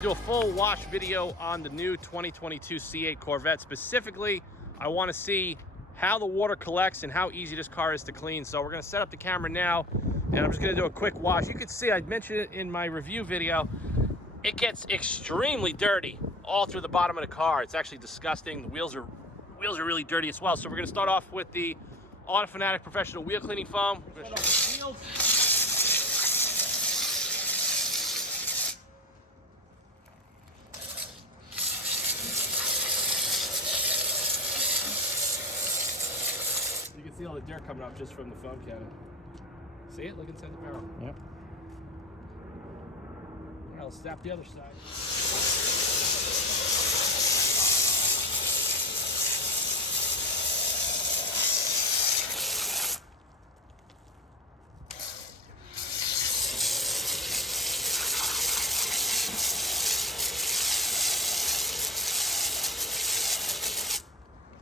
Do a full wash video on the new 2022 C8 Corvette. Specifically, I want to see how the water collects and how easy this car is to clean. So we're going to set up the camera now, and I'm just going to do a quick wash. You can see, I mentioned it in my review video, it gets extremely dirty all through the bottom of the car. It's actually disgusting. The wheels are really dirty as well. So we're going to start off with the Fanatic professional wheel cleaning foam. We're going to start off with the wheels. You can see all the dirt coming off just from the foam cannon. See it? Look inside the barrel. Yep. All right, let's snap the other side.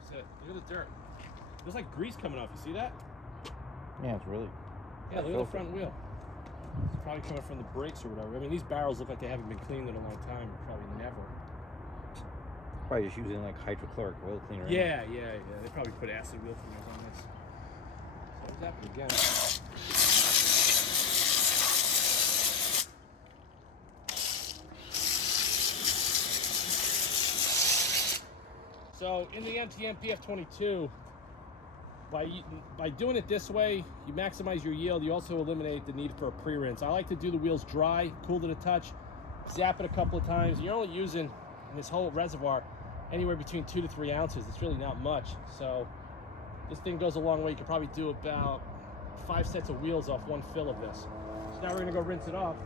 That's it. Look at the dirt. There's like grease coming off. You see that? Yeah, it's really. Yeah, look at the front wheel. It's probably coming from the brakes or whatever. I mean, these barrels look like they haven't been cleaned in a long time. Probably never. Probably just using like hydrochloric oil cleaner. Yeah. They probably put acid wheel cleaners on this. So what's happening again? So in the MTM PF22, by doing it this way, you maximize your yield. You also eliminate the need for a pre-rinse. I like to do the wheels dry, cool to the touch, zap it a couple of times. You're only using in this whole reservoir anywhere between 2 to 3 ounces. It's really not much. So this thing goes a long way. You could probably do about 5 sets of wheels off one fill of this. So now we're gonna go rinse it off.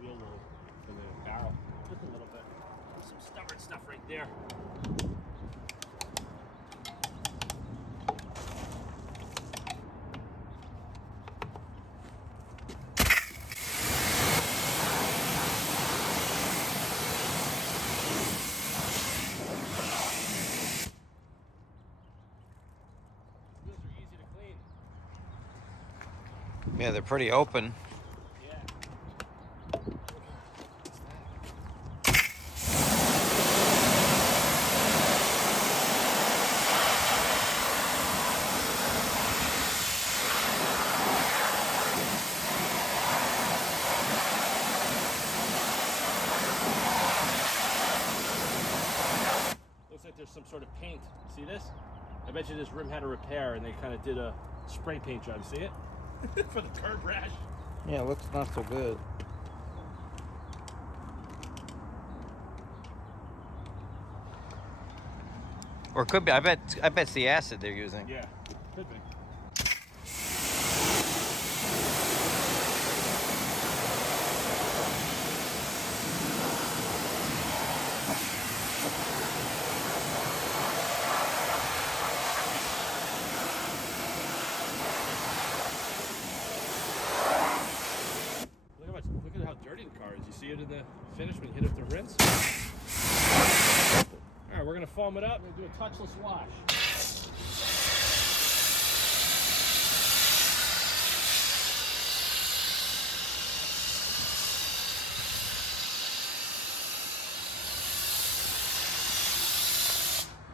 Wheel load for the barrel. Just a little bit. There's some stubborn stuff right there. Wheels are easy to clean. Yeah, they're pretty open. Yeah. Looks like there's some sort of paint. See this? I bet you this rim had a repair and they kind of did a spray paint job. See it? For the curb rash. Yeah, it looks not so good. Or it could be. I bet it's the acid they're using. Yeah, could be. Look at how dirty the car is. You see it in the finish when you hit it with the rinse? All right, we're gonna foam it up and do a touchless wash.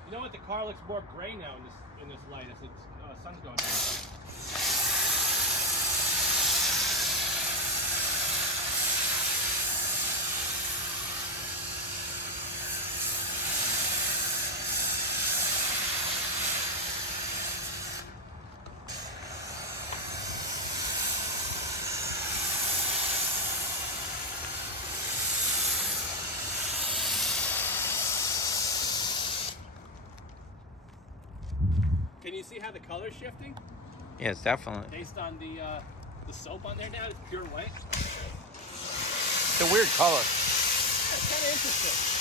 You know what? The car looks more gray now in this light as the sun's going down. Can you see how the color's shifting? Yes, definitely. Based on the soap on there now, it's pure white. It's a weird color. Yeah, it's kind of interesting.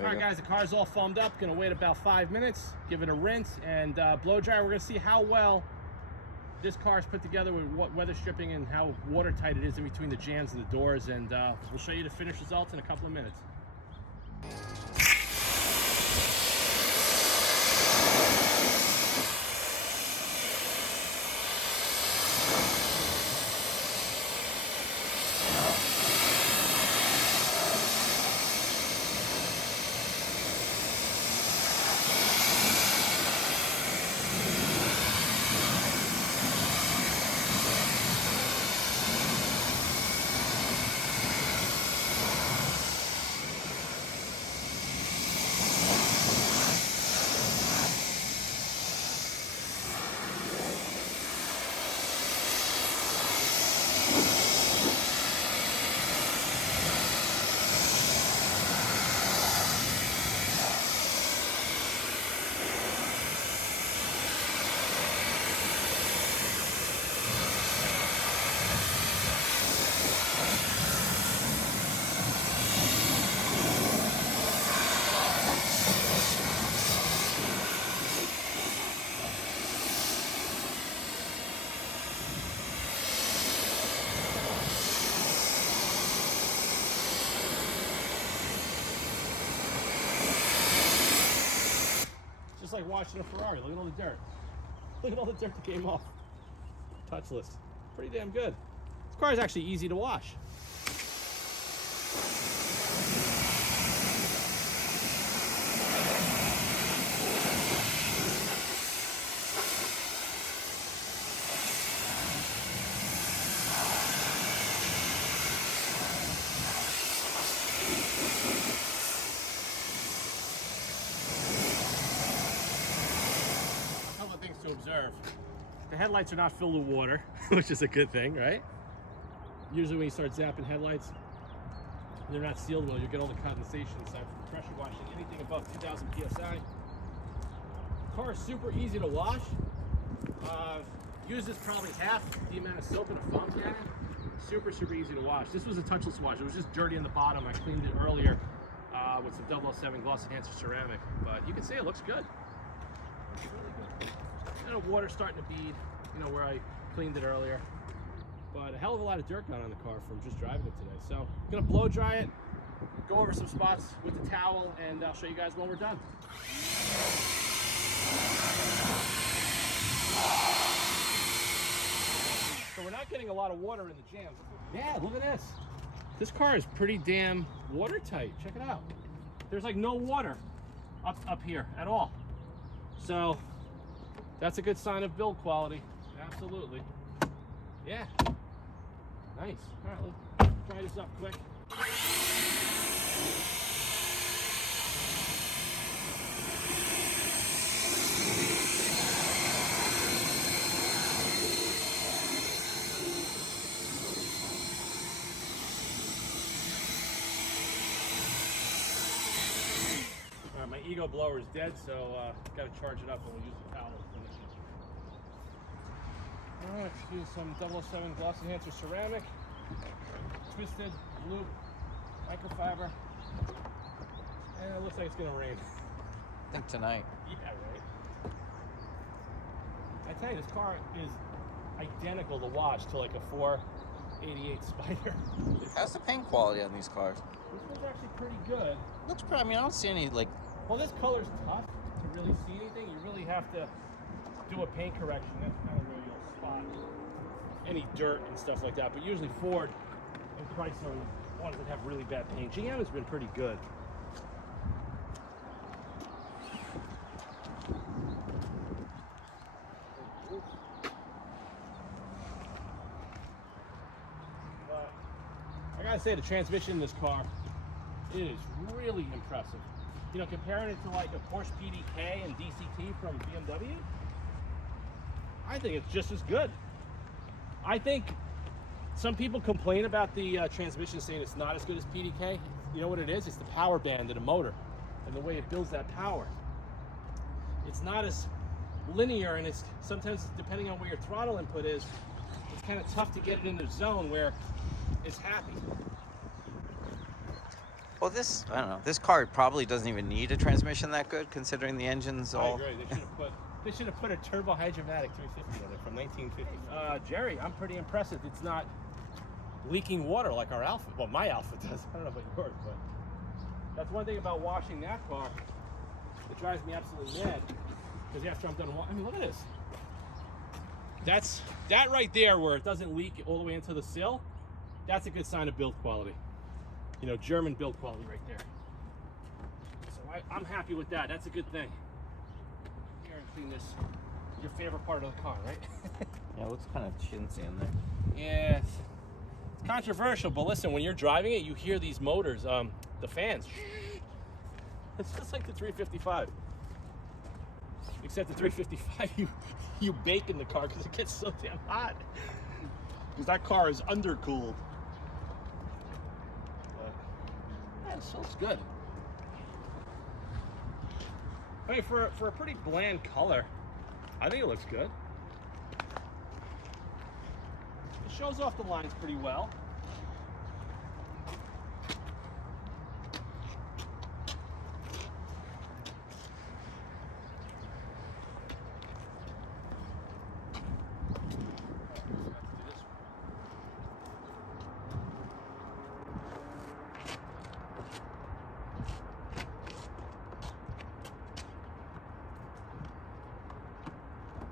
All right, guys, the car's all foamed up. Gonna wait about 5 minutes, give it a rinse and blow dry. We're gonna see how well this car is put together with what weather stripping and how watertight it is in between the jams and the doors. And we'll show you the finished results in a couple of minutes. Just like washing a Ferrari. Look at all the dirt. Look at all the dirt that came off. Touchless. Pretty damn good. This car is actually easy to wash. To observe. The headlights are not filled with water, which is a good thing, right? Usually when you start zapping headlights, they're not sealed well. You get all the condensation inside from pressure washing. Anything above 2,000 psi. The car is super easy to wash. Uses probably half the amount of soap in a foam can. Super easy to wash. This was a touchless wash. It was just dirty in the bottom. I cleaned it earlier with some 007 gloss enhancer ceramic, but you can see it looks good. It's really good. And the water starting to bead, you know, where I cleaned it earlier. But a hell of a lot of dirt got on the car from just driving it today. So I'm gonna blow dry it, go over some spots with the towel, and I'll show you guys when we're done. So we're not getting a lot of water in the jams. Yeah, look at this. This car is pretty damn watertight. Check it out. There's like no water up here at all. So that's a good sign of build quality. Absolutely. Yeah. Nice. All right, let's try this up quick. All right, my ego blower is dead, so got to charge it up, and we'll use the towel to finish it. All right, let's use some 007 gloss enhancer ceramic, twisted loop microfiber, and it looks like it's gonna rain. I think tonight. Yeah, right. I tell you, this car is identical to wash to like a 488 Spider. How's the paint quality on these cars? This one's actually pretty good. Looks pretty. I mean, I don't see any like. Well, this color's tough to really see anything. You really have to do a paint correction. That's kind of where you'll spot any dirt and stuff like that. But usually Ford and Chrysler are the ones that have really bad paint. GM has been pretty good. gotta say, the transmission in this car, it is really impressive. You know, comparing it to like a Porsche PDK and DCT from BMW, I think it's just as good. I think some people complain about the transmission, saying it's not as good as PDK. You know what it is? It's the power band of the motor and the way it builds that power. It's not as linear, and it's sometimes, depending on where your throttle input is, it's kind of tough to get it in the zone where it's happy. Well, I don't know, this car probably doesn't even need a transmission that good, considering the engine's all... I agree. They should have put a turbo hydromatic 350 in it from 1950. Jerry, I'm pretty impressed that it's not leaking water like our Alpha. Well, my Alpha does. I don't know about yours, but that's one thing about washing that car that drives me absolutely mad. Because after I'm done, I mean, look at this. That right there, where it doesn't leak all the way into the sill, that's a good sign of build quality. You know, German build quality right there. So I'm happy with that. That's a good thing. Here, and clean this. Your favorite part of the car, right? Yeah, it looks kind of chintzy in there. Yeah, it's controversial, but listen, when you're driving it, you hear these motors, the fans. It's just like the 355. Except the 355, you bake in the car because it gets so damn hot. Because that car is undercooled. But, yeah, it smells good. I mean, for a pretty bland color, I think it looks good. It shows off the lines pretty well.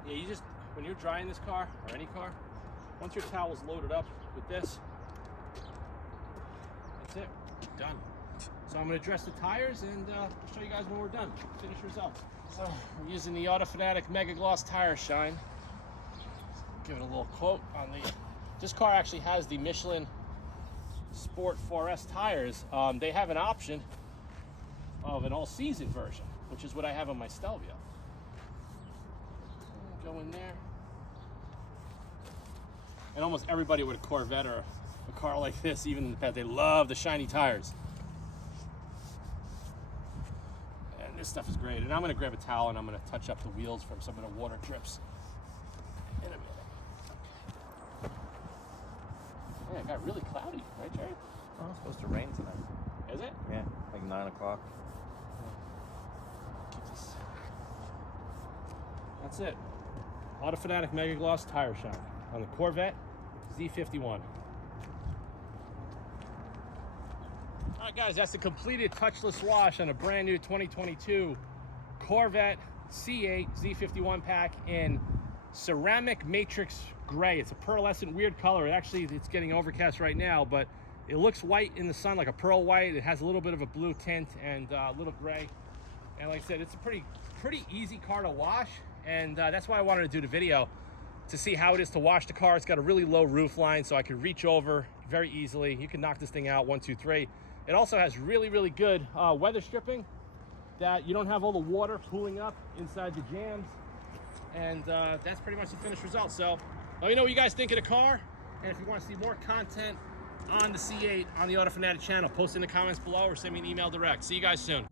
Yeah, you just, when you're drying this car, or any car, once your towel's loaded up with this, that's it, done. So I'm gonna dress the tires and show you guys when we're done, finished results. So I'm using the Fanatic Mega Gloss Tire Shine. Give it a little quote on this car actually has the Michelin Sport 4S tires. They have an option of an all-season version, which is what I have on my Stelvio. Go in there. And almost everybody with a Corvette or a car like this, even in the past, they love the shiny tires. And this stuff is great. And I'm gonna grab a towel and I'm gonna touch up the wheels from some of the water drips in a minute. Yeah, it got really cloudy, right, Jerry? Oh, it's supposed to rain tonight. Is it? Yeah, like 9 o'clock. That's it. Fanatic Mega Gloss Tire Shine on the Corvette Z51. All right, guys, that's the completed touchless wash on a brand new 2022 Corvette C8 Z51 pack in ceramic matrix gray. It's a pearlescent weird color. It's getting overcast right now, but it looks white in the sun, like a pearl white. It has a little bit of a blue tint and a little gray. And like I said, it's a pretty easy car to wash. And that's why I wanted to do the video, to see how it is to wash the car. It's got a really low roof line, so I can reach over very easily. You can knock this thing out 1, 2, 3. It also has really, really good weather stripping, that you don't have all the water pooling up inside the jams. And that's pretty much the finished result. So let me know what you guys think of the car. And if you want to see more content on the C8 on the Fanatic channel, post in the comments below or send me an email direct. See you guys soon.